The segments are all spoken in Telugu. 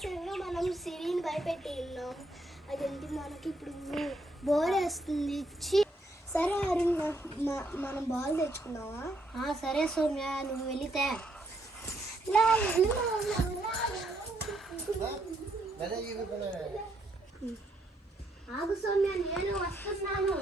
అనవసరంగా మనం సిరిని భయపెట్టి ఉన్నాం. అదేంటి మనకి ఇప్పుడు బోర్ వేస్తుంది. సరే అరుణ్, మనం బాల్ తెచ్చుకున్నావా? సరే సౌమ్య, నువ్వు వెళితే ఆగు సౌమ్య, నేను వస్తున్నాను.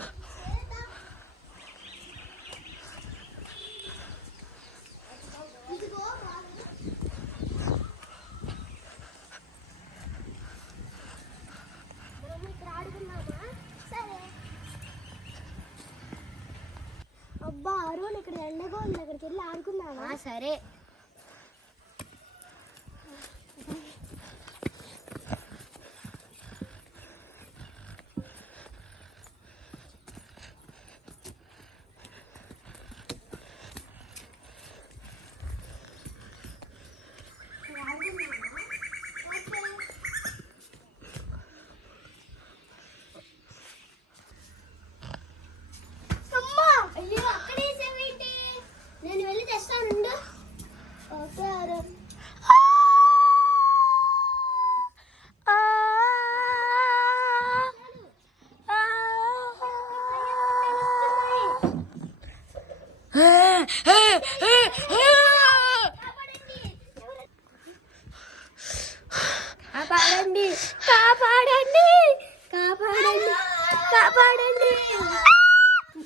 అబ్బా అరుణ్, ఇక్కడ ఎండగా ఉంది, అక్కడికి వెళ్ళి ఆడుకుందామా? సరే. నేను వెళ్ళి తెస్తాను. ఓకే అరుణ్. కాపాడండి, కాపాడండి, కాపాడండి, కాపాడండి.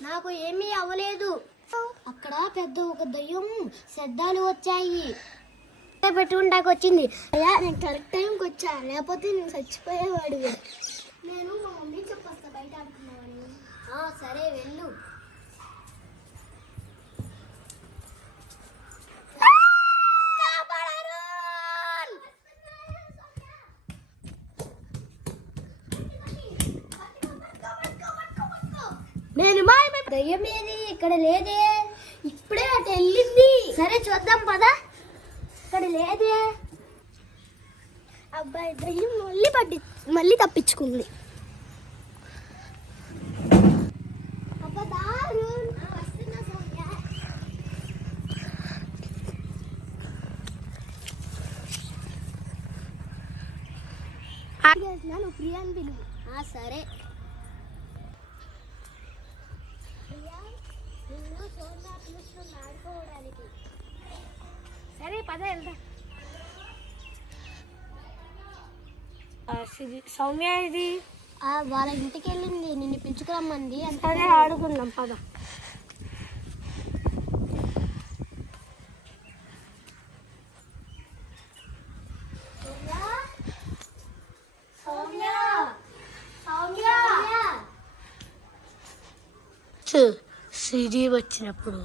నాకు ఏమీ అవ్వలేదు. అక్కడ పెద్ద ఒక దయ్యం శబ్దాలు వచ్చాయి. పెట్టుకుంటాకు వచ్చింది. అయ్యా, నేను కరెక్ట్ టైంకి వచ్చా, లేకపోతే నేను చచ్చిపోయేవాడు. నేను మా మమ్మీ చెప్పొస్తా బయట ఆడుకున్నామని. సరే వెళ్ళు. నేను దయ్యం ఏది? ఇక్కడ లేదే. ఇప్పుడే అటు వెళ్ళింది. సరే చూద్దాం పద. ఇక్కడ లేదే. అబ్బాయి, దయ్యం మళ్ళీ తప్పించుకుంది. నువ్వు ప్రియాని పిలువు. సరే. ఆడుకోవడానికి. సరే పద వెళ్దా. సౌమ్య ఇది వాళ్ళ ఇంటికి వెళ్ళింది, నిన్ను పిలుచుకురమ్మంది. అంటే ఆడుకుందాం పద. సిరి వచ్చినప్పుడు